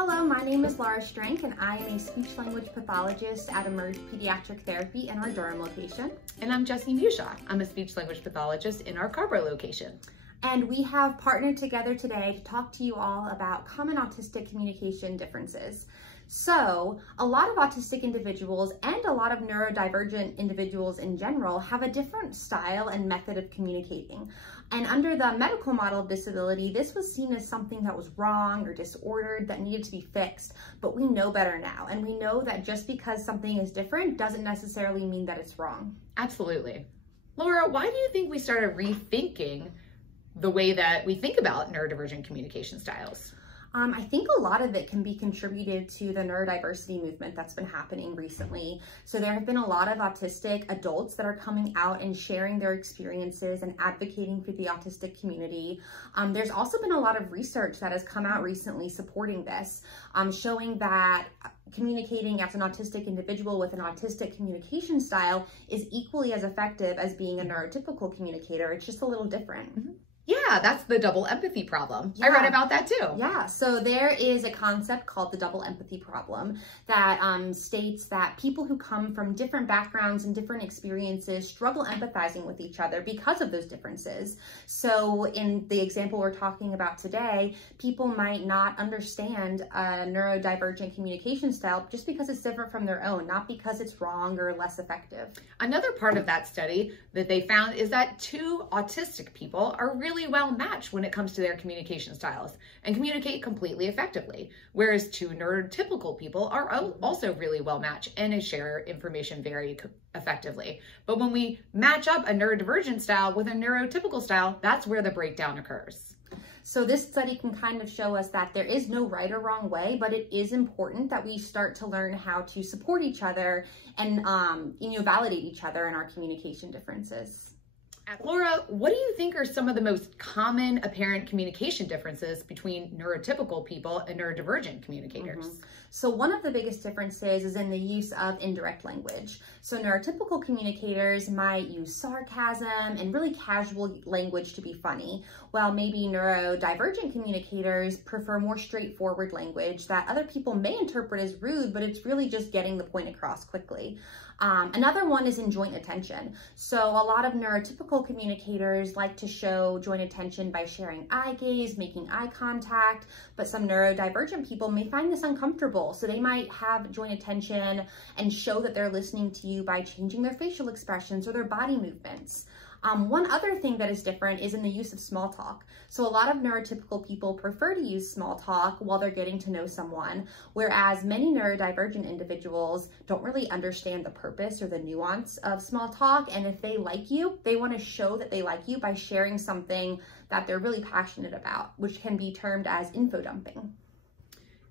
Hello, my name is Laura Strank and I am a speech-language pathologist at Emerge Pediatric Therapy in our Durham location. And I'm Jessie Musha. I'm a speech-language pathologist in our Carver location. And we have partnered together today to talk to you all about common autistic communication differences. So, a lot of autistic individuals and a lot of neurodivergent individuals in general have a different style and method of communicating. And under the medical model of disability, this was seen as something that was wrong or disordered that needed to be fixed. But we know better now. And we know that just because something is different doesn't necessarily mean that it's wrong. Absolutely. Laura, why do you think we started rethinking the way that we think about neurodivergent communication styles? I think a lot of it can be contributed to the neurodiversity movement that's been happening recently. So there have been a lot of autistic adults that are coming out and sharing their experiences and advocating for the autistic community. There's also been a lot of research that has come out recently supporting this, showing that communicating as an autistic individual with an autistic communication style is equally as effective as being a neurotypical communicator. It's just a little different. Mm-hmm. Yeah, that's the double empathy problem. Yeah. I read about that too. Yeah, so there is a concept called the double empathy problem that states that people who come from different backgrounds and different experiences struggle empathizing with each other because of those differences. So in the example we're talking about today, people might not understand a neurodivergent communication style just because it's different from their own, not because it's wrong or less effective. Another part of that study that they found is that two autistic people are really well matched when it comes to their communication styles and communicate completely effectively, whereas two neurotypical people are also really well matched and share information very effectively. But when we match up a neurodivergent style with a neurotypical style, that's where the breakdown occurs. So this study can kind of show us that there is no right or wrong way, but it is important that we start to learn how to support each other and validate each other in our communication differences. Laura, what do you think are some of the most common apparent communication differences between neurotypical people and neurodivergent communicators? So one of the biggest differences is in the use of indirect language. So neurotypical communicators might use sarcasm and really casual language to be funny, while maybe neurodivergent communicators prefer more straightforward language that other people may interpret as rude, but it's really just getting the point across quickly. Another one is in joint attention. So a lot of neurotypical communicators like to show joint attention by sharing eye gaze, making eye contact, but some neurodivergent people may find this uncomfortable. So they might have joint attention and show that they're listening to you by changing their facial expressions or their body movements. One other thing that is different is in the use of small talk. So a lot of neurotypical people prefer to use small talk while they're getting to know someone, whereas many neurodivergent individuals don't really understand the purpose or the nuance of small talk. And if they like you, they want to show that they like you by sharing something that they're really passionate about, which can be termed as info dumping.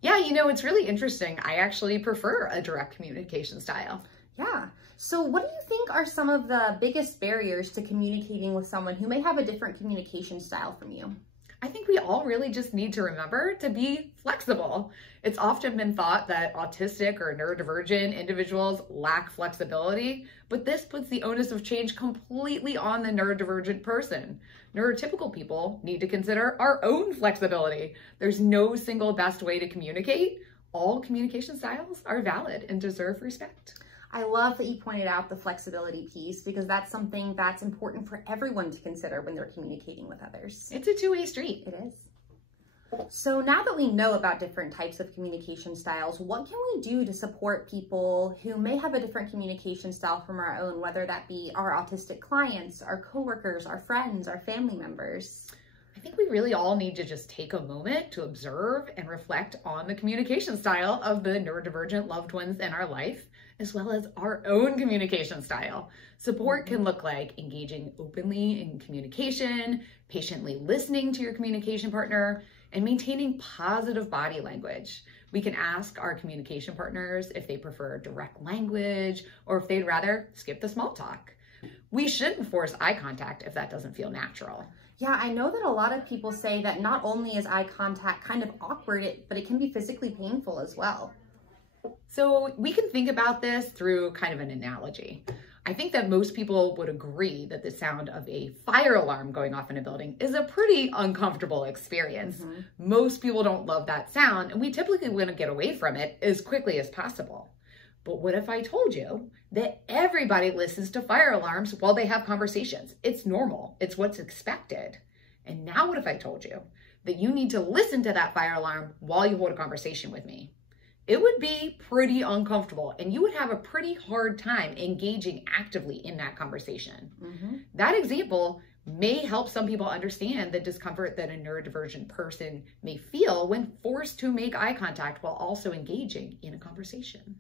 Yeah, it's really interesting. I actually prefer a direct communication style. Yeah. So what do you think are some of the biggest barriers to communicating with someone who may have a different communication style from you? I think we all really just need to remember to be flexible. It's often been thought that autistic or neurodivergent individuals lack flexibility, but this puts the onus of change completely on the neurodivergent person. Neurotypical people need to consider our own flexibility. There's no single best way to communicate. All communication styles are valid and deserve respect. I love that you pointed out the flexibility piece because that's something that's important for everyone to consider when they're communicating with others. It's a two-way street. It is. So now that we know about different types of communication styles, what can we do to support people who may have a different communication style from our own, whether that be our autistic clients, our coworkers, our friends, our family members? I think we really all need to just take a moment to observe and reflect on the communication style of the neurodivergent loved ones in our life, as well as our own communication style. Support can look like engaging openly in communication, patiently listening to your communication partner, and maintaining positive body language. We can ask our communication partners if they prefer direct language or if they'd rather skip the small talk. We shouldn't force eye contact if that doesn't feel natural. Yeah, I know that a lot of people say that not only is eye contact kind of awkward, but it can be physically painful as well. So we can think about this through kind of an analogy. I think that most people would agree that the sound of a fire alarm going off in a building is a pretty uncomfortable experience. Most people don't love that sound, and we typically want to get away from it as quickly as possible. But what if I told you that everybody listens to fire alarms while they have conversations? It's normal. It's what's expected. And now what if I told you that you need to listen to that fire alarm while you hold a conversation with me? It would be pretty uncomfortable, and you would have a pretty hard time engaging actively in that conversation. That example may help some people understand the discomfort that a neurodivergent person may feel when forced to make eye contact while also engaging in a conversation.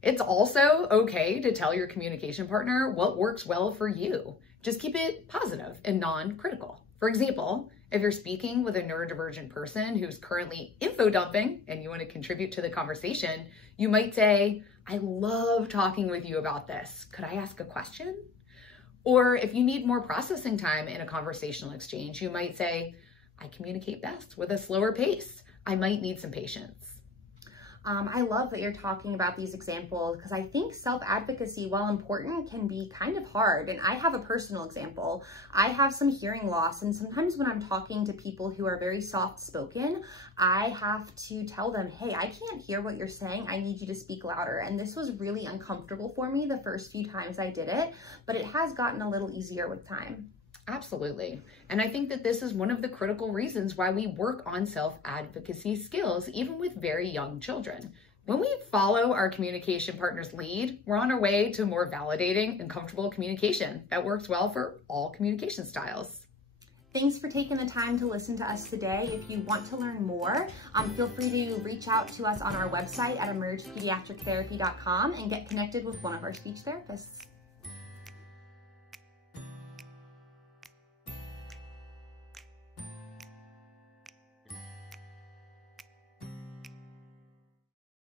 It's also okay to tell your communication partner what works well for you. Just keep it positive and non-critical. For example, if you're speaking with a neurodivergent person who's currently info dumping and you want to contribute to the conversation, you might say, I love talking with you about this. Could I ask a question? Or if you need more processing time in a conversational exchange, you might say, I communicate best with a slower pace. I might need some patience. I love that you're talking about these examples because I think self-advocacy, while important, can be kind of hard. And I have a personal example. I have some hearing loss, and sometimes when I'm talking to people who are very soft-spoken, I have to tell them, hey, I can't hear what you're saying. I need you to speak louder. And this was really uncomfortable for me the first few times I did it, but it has gotten a little easier with time. Absolutely. And I think that this is one of the critical reasons why we work on self-advocacy skills, even with very young children. When we follow our communication partner's lead, we're on our way to more validating and comfortable communication that works well for all communication styles. Thanks for taking the time to listen to us today. If you want to learn more, feel free to reach out to us on our website at emergepediatrictherapy.com and get connected with one of our speech therapists.